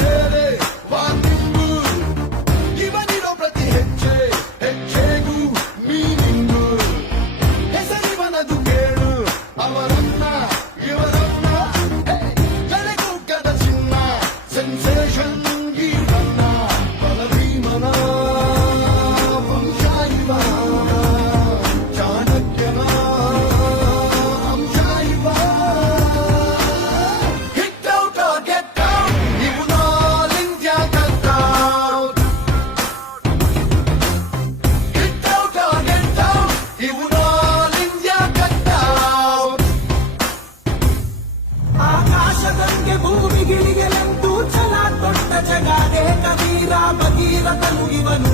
ಮೇಲೆ ವಾಕಿಂಗು ಇವನಿರೋ ಪ್ರತಿ ಹೆಜ್ಜೆ ಹೆಜ್ಜೆಗೂ ಮೀನಿಂಗು ಹೆಸರಿವನದು ಕೇಳು ಅವರನ್ನ ಇವರನ್ನ ಜಲಗೂಟದ ಚಿನ್ನ ಸೆನ್ಸೇಷನ್ ಗೀರನ್ನ ಬಲಭೀಮನ ವಂಶ ಇವ ಚಾಣಕ್ಯನ ಅಂಶ ಇವ hit out or get out ಇವನು all India cut out hit out or get out ಇವನು ಆಲ್ ಇಂಡಿಯಾ ಕಟ್ ಔಟ್ ಆಕಾಶದಂಗೆ ಭೂಮಿಗಿಳಿಗೆಲೆಂದು ಛಲ ತೊಟ್ಟ ಜಗಾದೆ ಕಬೀರ ಭಗೀರಥನು ಇವನು